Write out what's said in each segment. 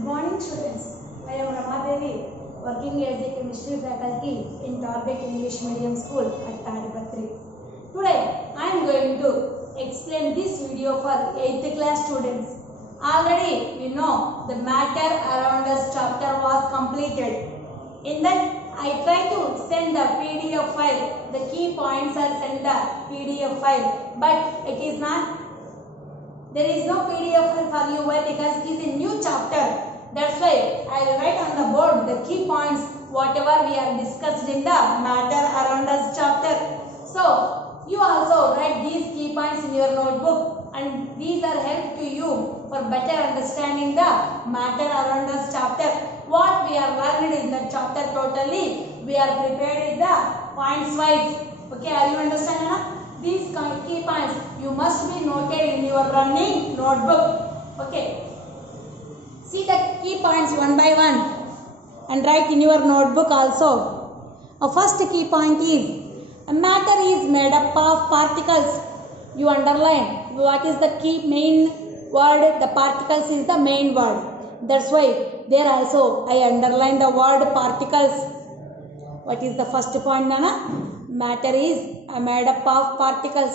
Good morning, students. I am Rama Devi, working as a chemistry faculty in Target English Medium School at Tadipatri. Today, I am going to explain this video for 8th class students. Already, we know the matter around us chapter was completed. In that, I try to send the PDF file. The key points are sent the PDF file, but it is not. There is no PDF file for you. Why? Because it is a new chapter. That's why I will write on the board the key points, whatever we have discussed in the matter around us chapter. So, you also write these key points in your notebook, and these are help to you for better understanding the matter around us chapter. What we are learned in the chapter totally, we are prepared with the points wise. Okay, are you understand now? These key points you must be noted in your running notebook. Okay. See the key points one by one and write in your notebook also. First key point is a matter is made up of particles. You underline what is the key main word. The particles is the main word. That's why there also I underline the word particles. What is the first point, Nana? Matter is made up of particles.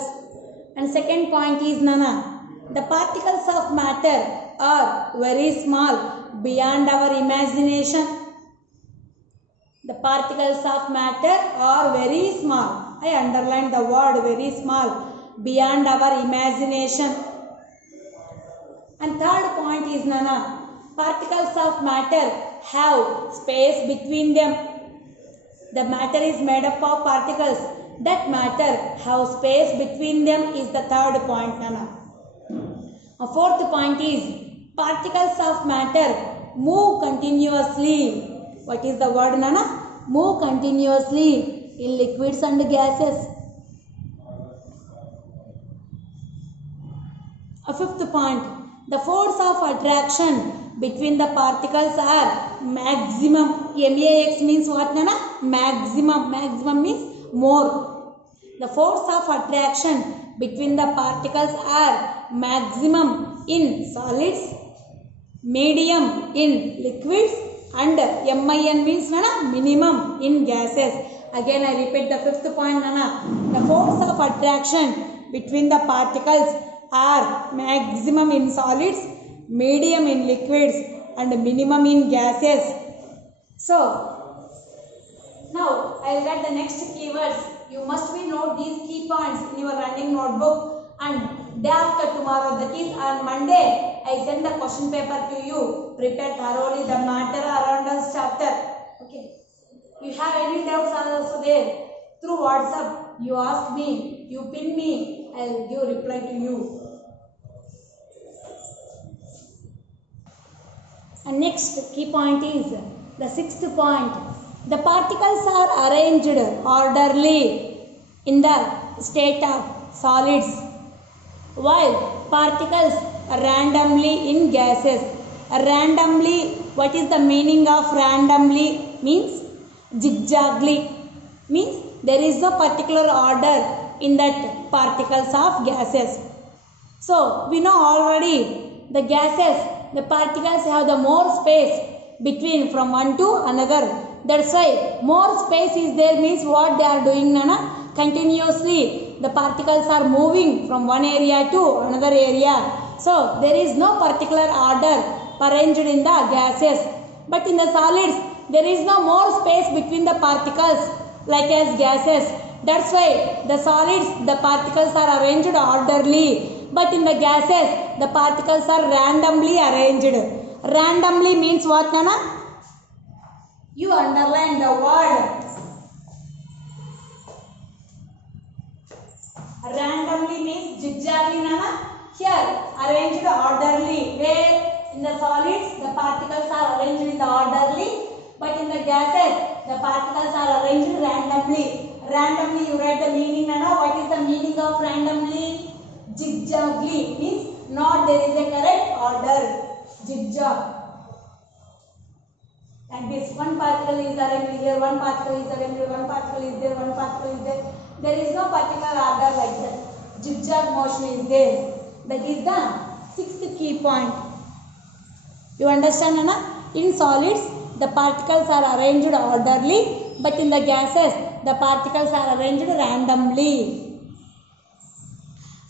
And second point is, Nana, the particles of matter are very small, beyond our imagination. The particles of matter are very small. I underline the word very small, beyond our imagination. And third point is, Nana, particles of matter have space between them. The matter is made up of particles. That matter have space between them is the third point, Nana. A fourth point is particles of matter move continuously. What is the word, Nana? Move continuously in liquids and gases. A fifth point, the force of attraction between the particles are maximum. MAX means what, Nana? Maximum. Maximum means more. The force of attraction between the particles are maximum in solids, medium in liquids, and MIN means, Nana, minimum in gases. Again I repeat the fifth point, Nana. The force of attraction between the particles are maximum in solids, medium in liquids, and minimum in gases. So, now I will write the next keywords. You must be note these key points in your running notebook, and day after tomorrow, that is on Monday, I send the question paper to you. Prepare thoroughly the matter around us chapter. Okay. You have any doubts also there? Through WhatsApp, you ask me, you pin me, I will give reply to you. And next key point is the sixth point. The particles are arranged orderly in the state of solids, while particles are randomly in gases. Randomly, what is the meaning of randomly? Means zigzagly. Means there is no particular order in that particles of gases. So, we know already the gases, the particles have the more space between from one to another. That's why more space is there means what they are doing, Nana? Continuously the particles are moving from one area to another area. So there is no particular order arranged in the gases. But in the solids there is no more space between the particles like as gases. That's why the solids, the particles are arranged orderly. But in the gases, the particles are randomly arranged. Randomly means what, Nana? You underline the word. Randomly means zigzagly, Nana. Here, arranged orderly. Where in the solids, the particles are arranged in the orderly. But in the gases, the particles are arranged randomly. Randomly, you write the meaning, Nana. What is the meaning of randomly? Zigzagly means not there is a correct order. Zigzag. Like this, one particle is arranged here, one particle is arranged, one particle is there, one particle is there. There is no particular order like that. Zigzag motion is there. That is the sixth key point. You understand, Anna? In solids, the particles are arranged orderly, but in the gases, the particles are arranged randomly.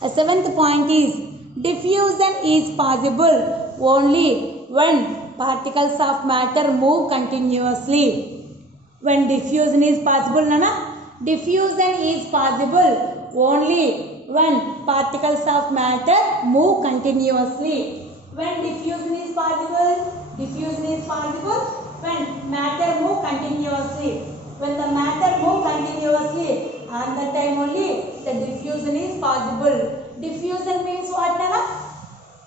A seventh point is diffusion is possible only when particles of matter move continuously. When diffusion is possible, Nana? Diffusion is possible only when particles of matter move continuously. When diffusion is possible? Diffusion is possible when matter move continuously. When the matter move continuously, at that time only the diffusion is possible. Diffusion means what, Nana?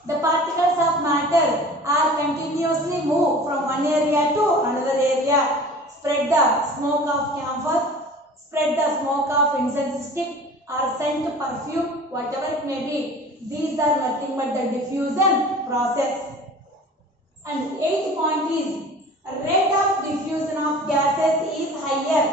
The particles of matter are continuously move from one area to another area. Spread the smoke of camphor, spread the smoke of incense stick or scent perfume, whatever it may be. These are nothing but the diffusion process. And eighth point is rate of diffusion of gases is higher.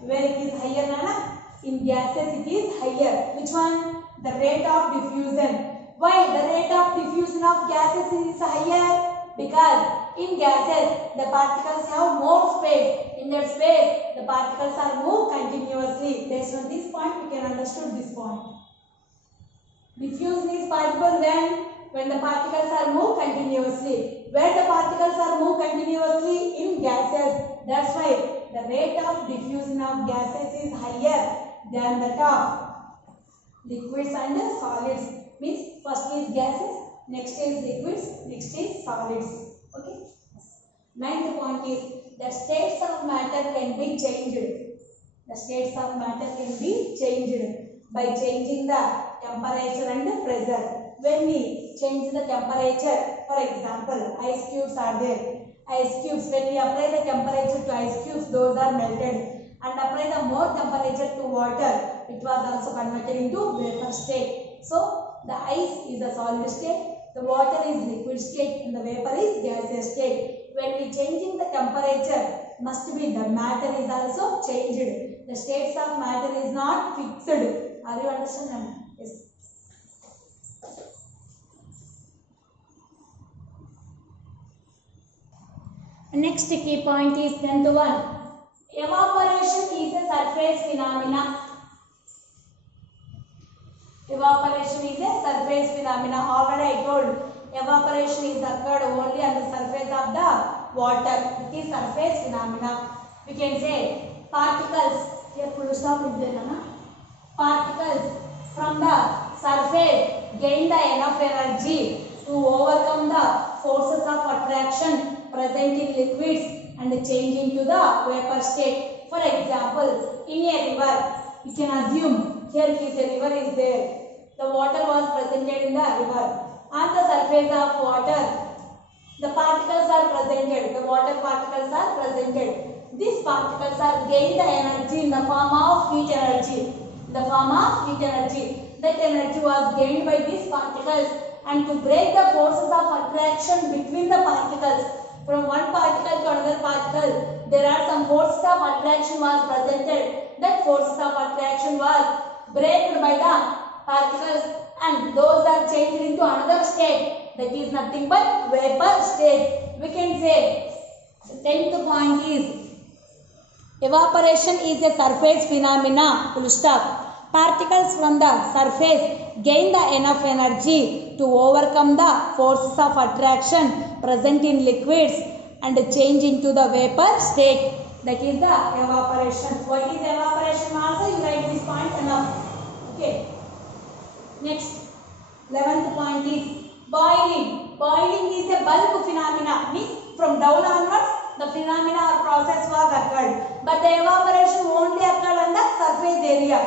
Where it is higher, Nana? In gases it is higher. Which one? The rate of diffusion. Why the rate of diffusion of gases is higher? Because in gases the particles have more space. In that space the particles are move continuously. Based on this point we can understand this point. Diffusion is possible when the particles are move continuously. Where the particles are move continuously? In gases. That's why the rate of diffusion of gases is higher than that of liquids and solids. Means first is gases, next is liquids, next is solids. Okay. Ninth point is the states of matter can be changed. The states of matter can be changed by changing the temperature and pressure. When we change the temperature, for example, ice cubes are there. Ice cubes, when we apply the temperature to ice cubes, those are melted. And apply the more temperature to water, it was also converted into vapor state. So the ice is a solid state, the water is liquid state, and the vapor is gaseous state. When we changing the temperature, must be the matter is also changed. The states of matter is not fixed. Are you understanding? Yes. Next key point is 10th one. Evaporation is a surface phenomena. Evaporation is a surface phenomena. Already I told evaporation is occurred only on the surface of the water. It is surface phenomena. We can say particles. Here full stop is there, na? Particles from the surface gain the enough energy to overcome the forces of attraction present in liquids and change into the vapor state. For example, in a river, you can assume here it is a river is there. The water was presented in the river. On the surface of water, the particles are presented. The water particles are presented. These particles are gained the energy in the form of heat energy. The form of heat energy. That energy was gained by these particles, and to break the forces of attraction between the particles, from one particle to another particle, there are some forces of attraction was presented. That forces of attraction was broken by the particles, and those are changed into another state. That is nothing but vapor state. We can say 10th point is evaporation is a surface phenomena. Full stop. Particles from the surface gain the enough energy to overcome the forces of attraction present in liquids and change into the vapor state. That is the evaporation. What is evaporation? Also you write this point enough. Okay. Next, 11th point is boiling. Boiling is a bulk phenomena. Means from down onwards the phenomena or process was occurred, but the evaporation only occurred on the surface area.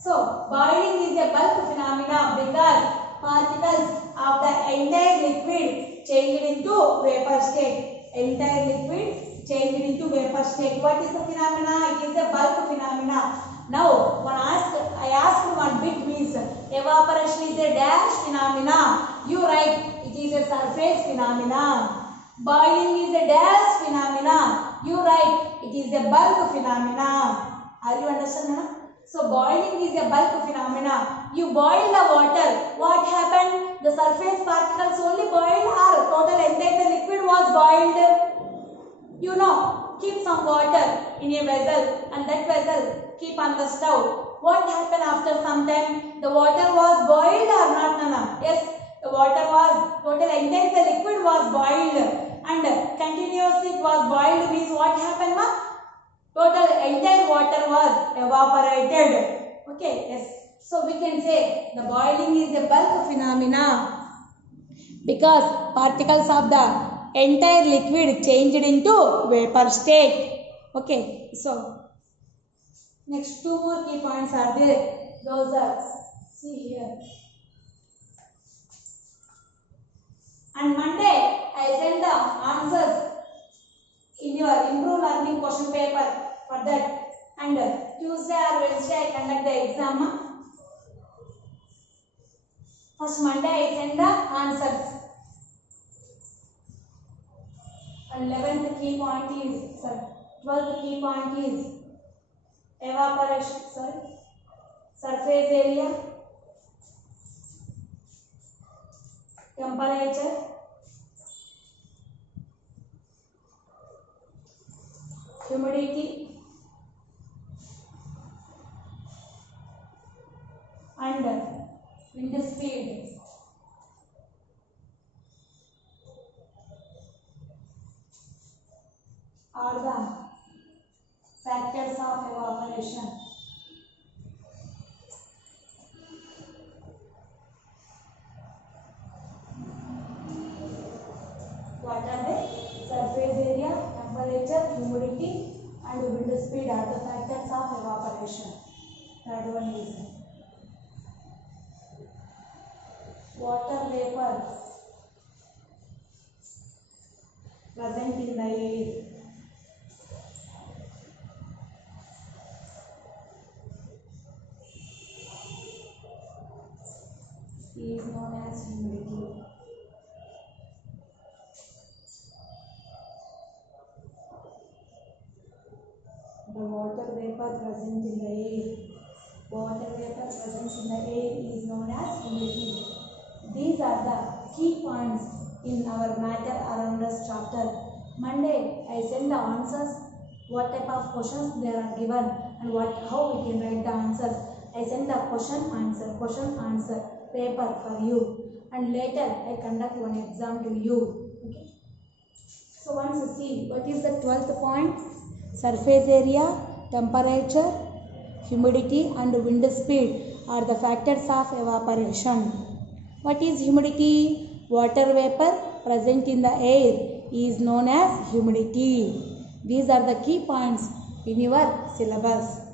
So boiling is a bulk phenomena because particles of the entire liquid changed into vapor state. Entire liquid changed into vapor state. What is the phenomena? It is a bulk phenomena. Now I asked one bit means evaporation is a dash phenomena. You write it is a surface phenomena. Boiling is a dash phenomena. You write it is a bulk phenomena. Are you understanding? So boiling is a bulk phenomena. You boil the water. What happened? The surface particles only boiled or total entire was boiled? You know, keep some water in a vessel and that vessel keep on the stove. What happened after some time? The water was boiled or not, Nana? Yes, the water was, total entire the liquid was boiled and continuously it was boiled means what happened, ma? Total entire water was evaporated. Okay, yes. So we can say the boiling is a bulk phenomena because particles of the entire liquid changed into vapor state. Okay, so next two more key points are there. Those are, see here. On Monday, I send the answers in your improved learning question paper for that. And Tuesday or Wednesday, I conduct the exam. First Monday, I send the answers. And 11th key point is, 12th key point is evaporation, surface area, temperature, humidity, and wind speed. Are the factors of evaporation. What are they? Surface area, temperature, humidity, and wind speed are the factors of evaporation. Third one is water vapor present in the air. Is known as humidity. The water vapor present in the air. Water vapor present in the air is known as humidity. These are the key points in our matter around us chapter. Monday, I send the answers, what type of questions they are given and how we can write the answers. I send the question answer paper for you, and later I conduct one exam to you. Okay. So once see what is the 12th point? Surface area, temperature, humidity and wind speed are the factors of evaporation. What is humidity? Water vapor present in the air is known as humidity. These are the key points in your syllabus.